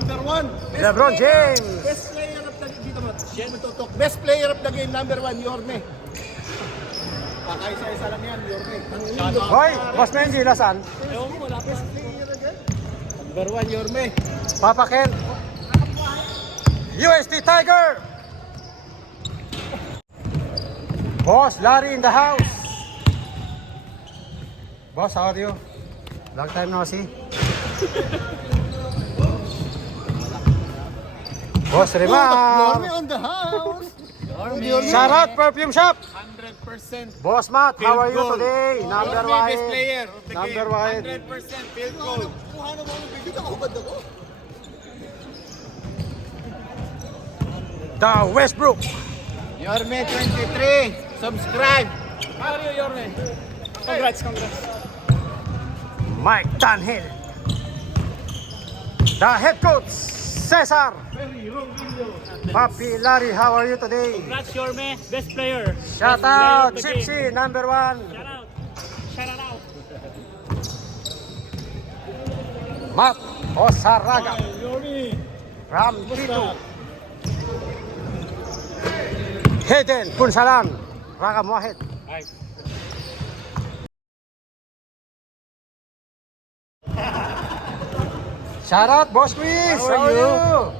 Number 1. LeBron James. Best player of the game. Best player of the game, number 1, Yorme. Kakaisa-isa lang yan, Yorme. Hoy, Boss Menji, nasan? Ewan mo, wala best player again. Number 1, Yorme. Papa Ken. USD Tiger. Boss Larry in the house. Boss, how are you? Long time no see. Boss Rimar. Yorme on the house. Shout out Perfume Shop. 100% Boss Matt, how are you goal. today? Number Yorme, best one. player of the Number game. one. 100% field goal. The Westbrook. Yorme 23. Subscribe. How are you, Yorme? Congrats. Mike Tanhill. The head coach, Cesar. Papi Larry, how are you today? Congrats, Yorme. Best player. Shout Best player out, of the game. Gypsy, number 1. Shout out. Shout out. Matt Osaraga. Ram Tito. Hayden Punsalan. Raka Mohed. Shout out, Boss Quiz. How are you?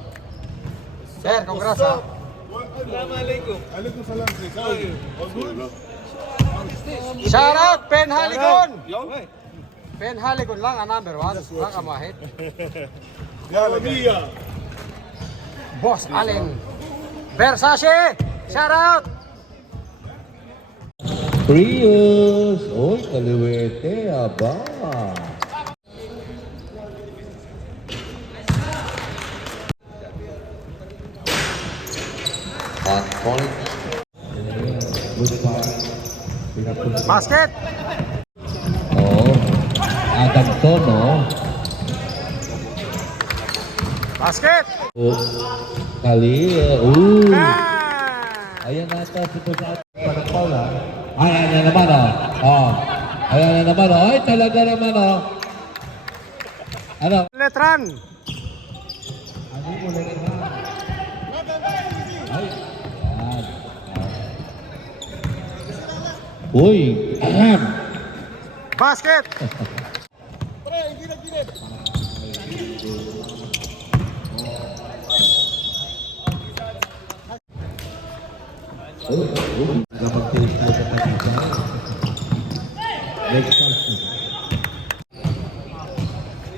Sir, congrats ha. Shout out, Pen Haligon. Pen Haligon lang ang number 1. Raka Mohed. Boss Allen Versace. Shout out. Prius! Uy, kaliwete, aba! On point. Basket. Oh, Adam to, no? Basket. Oh, kali, Ah! Ayan na ito, sito sa parang Paula. Ayan na naman, oh. Ayan na naman, oh. Ay, talaga naman, oh. Ano? Letran. Ano mo lang naman? Ay, ayan. Uy, ahem. Basket. Kapag tayo sa pagkita. Next question.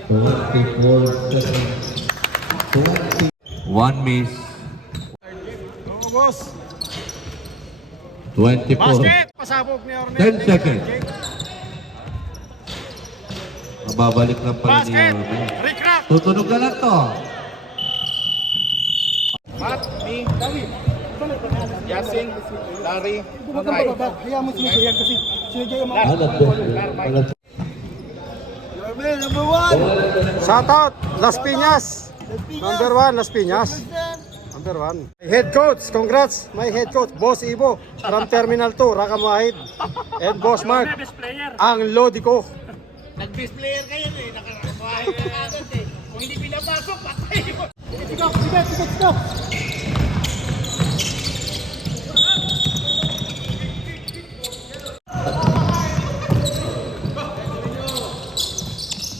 24 seconds. 1 miss. Oo, boss. 24. Basket. Pasabog ni Orne. 10 seconds. Mababalik lang pala ni Basket. Orme. Rick Rack. Tutunog na lang to. Matt, me, Yasin, Larry, Kaya mo sinigyan kasi sinigyan mo. Ano po? Yorme, number 1. Shout out Las Piñas. Number 1 Las Piñas. Number 1. Head coach, congrats. My head coach, Boss Ibo from Terminal 2, Raka Mohed. And Boss Mark, Yorme, best player. ang Lodi ko. Nag-best player kayo eh. Nakakabahay ka agad eh. Kung hindi pinapasok, patay mo. Sige.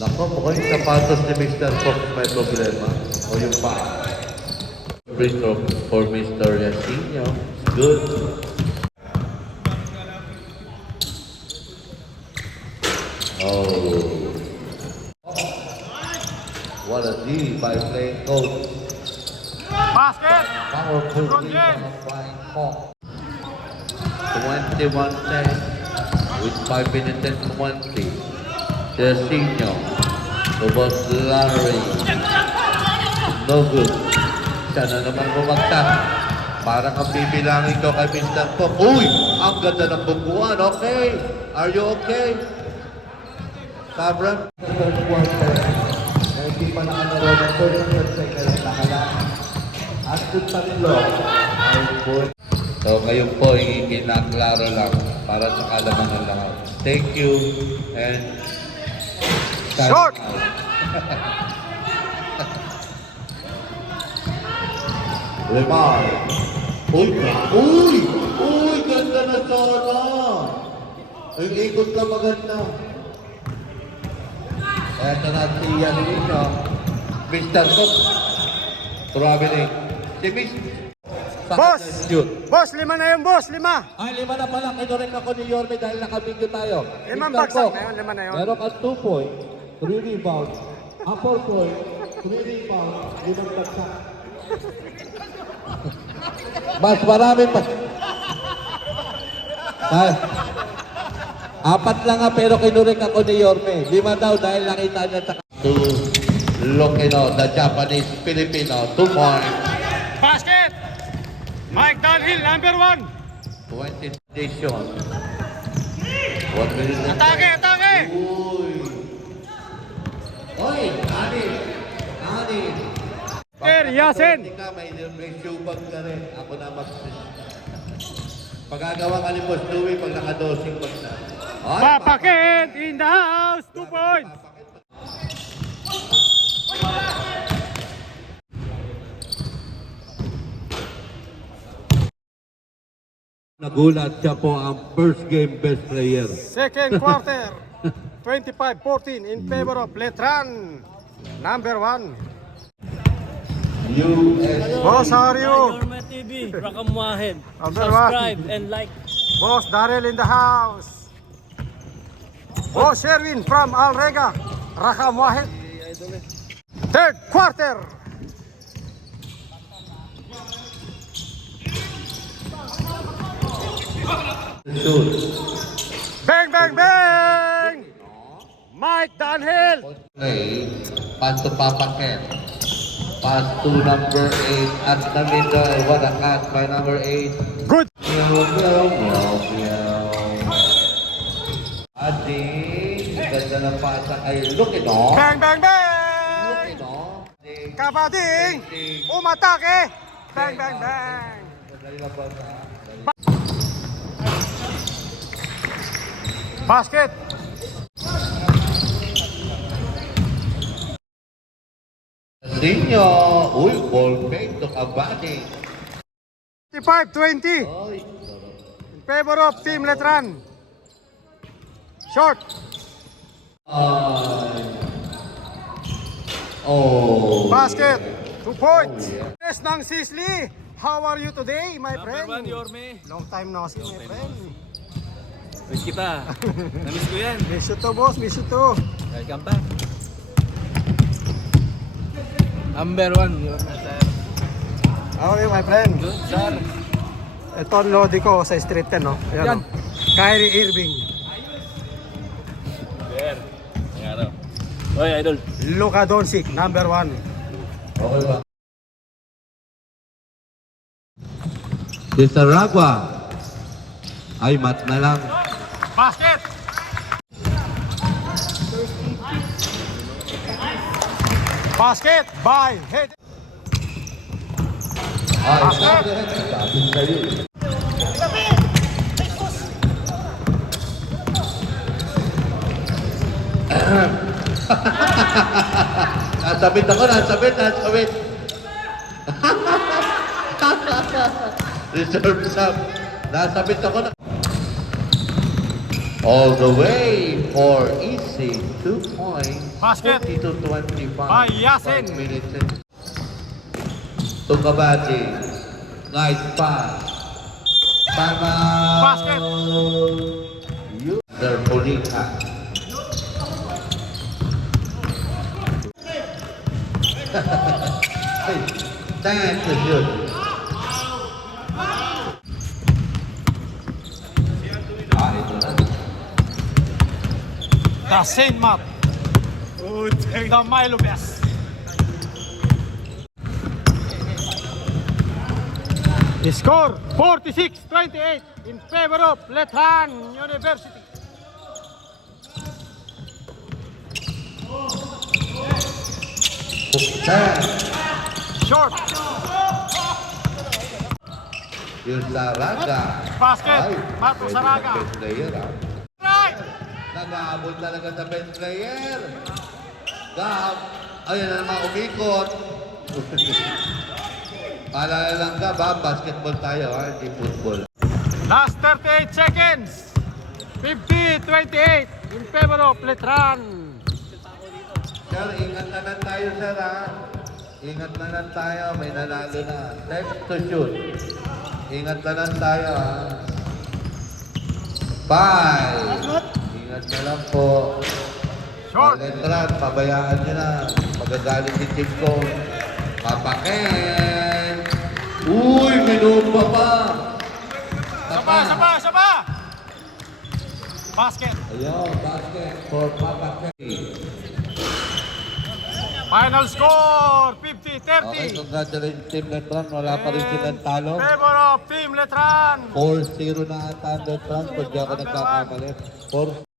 Nako, mukhang yung sapatos ni Mr. Fox may problema. O yung pa. Free throw for Mr. Yasinho. Good. Oh. What a D by playing coach. Basket. Powerful D from Flying Hawk. 21-10 with 5 minutes and 20. Yasinho. To Boss Larry. No good. Siya na naman bumagtak. Parang ang bibilangin ko kay Mr. Fox. Uy! Ang ganda ng bukuan. Okay. Are you okay? Cabram? Third quarter. Hindi pa nakalaro ng 30 seconds nakalaan. At kung tatlo, ay point. So ngayon po, ikinaklaro lang para sa kalaman ng lahat. Thank you and Short. Lemar. Uy! Uy! Uy! Ganda na sana! Ang ikot na maganda. Eto na si Yanino. Mr. Cook. Traveling. Si Miss. Boss! Boss, 5 na yun, boss, 5. Ay, 5 na pala. Kinorek ako ni Yorme dahil nakabigyo tayo. 5 Mr. bagsak Cook, na yun, 5 na yun. meron kang 2 points, 3 rebounds, 4 points, 3 rebounds, 5 bagsak. Mas marami pa. Ay, 4 lang nga pero kinurek ako ni Yorme. 5 daw dahil nakita niya sa... To Lokino, the Japanese Filipino, 2 points. Basket! Mike Dunhill, number 1. 20 edition. 1 minute. Atake, atake! Uy! Oy! Ani! Yasin! Hindi ka, may shoe bag ka rin. Ako na mag... Pagagawa ka ni Boss Louie pag naka-dosing bag na. Ay, Papakit in the house, 2 points. Nagulat siya po ang first game best player. Second quarter, 25-14 in favor of Letran, number 1. US. Boss, how are you? Yorme TV, Rakam Wahid. Number Subscribe 1. and like. Boss Daryl in the house. Boss Sherwin from Alrega, Rakam Wahid. Third quarter. Shoot. Bang, bang, bang! Mike Dunhill. Okay. Pass to Papa Ken. Pass to number 8 at the middle. What a catch by number 8. Good. Meow, meow, meow, meow. Ading, ganda ng pasa kay Lukino. Bang, bang, bang! Lukino. Kabading, umatake. Bang, bang, bang! Basket. Sinyo. Uy, ball fake to Kabading. 55-20 Oy. in favor of Team Letran. Short. Oh. Basket. 2 points. Yes, ng Sisley. How are you today, my friend? Number 1 Yorme. Long time no see, my friend. Miss kita. Namiss ko yan. Miss you to, boss. Miss you to. Welcome back. Number 1 Yorme, sir. How are you, my friend? Good, sir. Ito ang lodi ko sa street 10, no? Yan. Ayan, no? Kyrie Irving. There. Ayan. Oy, idol. Luka Doncic, number 1. Okay ba? Si Saragua. Ay, mat na lang. Basket. Basket by head. Ay, Basket. sabi kayo. Nasabit ako, nasabit. Reserve sub. Nasabit ako na. All the way for easy 2 points. Basket. 42-25. By Yasin. 5 minutes. To Kabati. Nice pass. Time out. Basket. User Polika. Hey, that's a good. Ito na. The Saint Mat. The Milo Best. Score 46-28 in favor of Letran University. Short. Yung Saraga. Basket. Ay, Mato pwede Saraga. na best player, ha? Right. Nag-aabot talaga sa best player. Gab. Ayun na naman umikot. Paalala lang ka ba, basketball tayo ha, hindi football. Last 38 seconds. 50-28 in favor of Letran. Sir, ingat na lang tayo sir ha. Ingat na lang tayo, may nanalo na. Time to shoot. Ingat na lang tayo ha. 5. Ingat na lang po. Short. Letran, pabayaan nyo na. Magagalit si team ko. Papaken. Uy, minupa pa. Saba. Basket. Ayun, basket for Papaken. Final score, Okay, 50-30. congratulations Team Letran. Wala pa rin silang talo. Favor of Team Letran. 4-0 na ata ang Letran. Pag di ako nagkakamali. 4